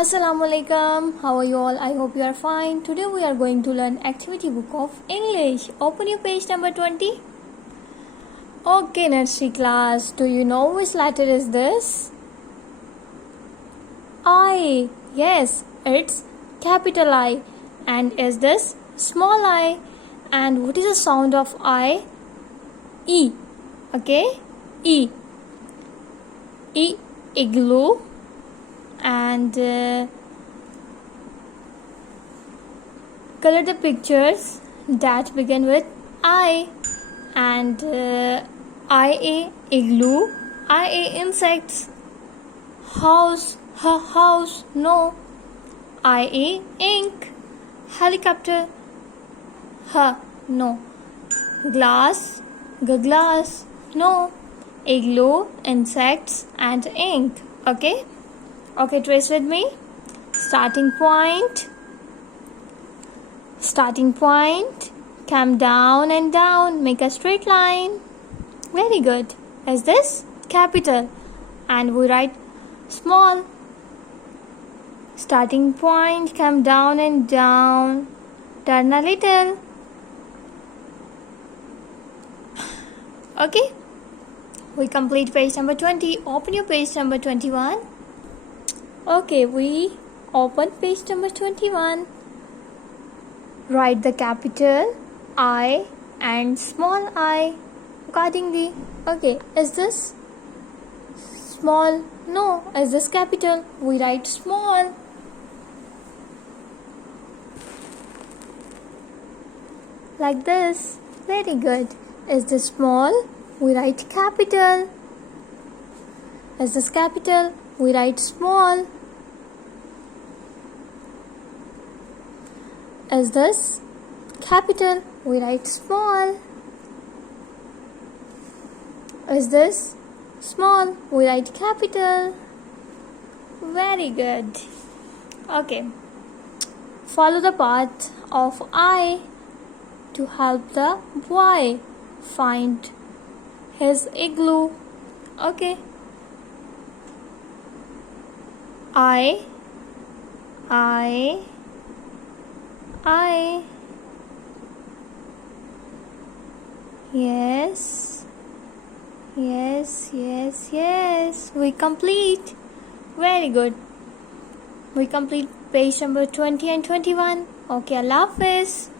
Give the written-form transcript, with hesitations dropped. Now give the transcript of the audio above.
Assalamualaikum. How are you all? I hope you are fine. Today we are going to learn activity book of English. Open your page number 20. Okay, nursery class. Do you know which letter is this? I. Yes, it's capital I. And is this small I? And what is the sound of I? E. Okay? E. E. Igloo. And color the pictures that begin with I. And IA igloo, IA insects, house, house, no, IA ink, helicopter, no, glass, glass, no, igloo, insects and ink. Okay, trace with me. Starting point, come down and down, make a straight line. Very good. Is this capital? And we write small. Starting point, come down and down, turn a little. Okay, we complete page number 20. Open your page number 21. Okay, we open page number 21. Write the capital I and small I accordingly. Okay, is this small? No. Is this capital? We write small. Like this. Very good. Is this small? We write capital. Is this capital? We write small. Is this capital? We write small. Is this small? We write capital. Very good. Okay. Follow the path of I to help the boy find his igloo. Okay. I. Yes. We complete. Very good. We complete page number 20 and 21. Okay, Allah Hafiz.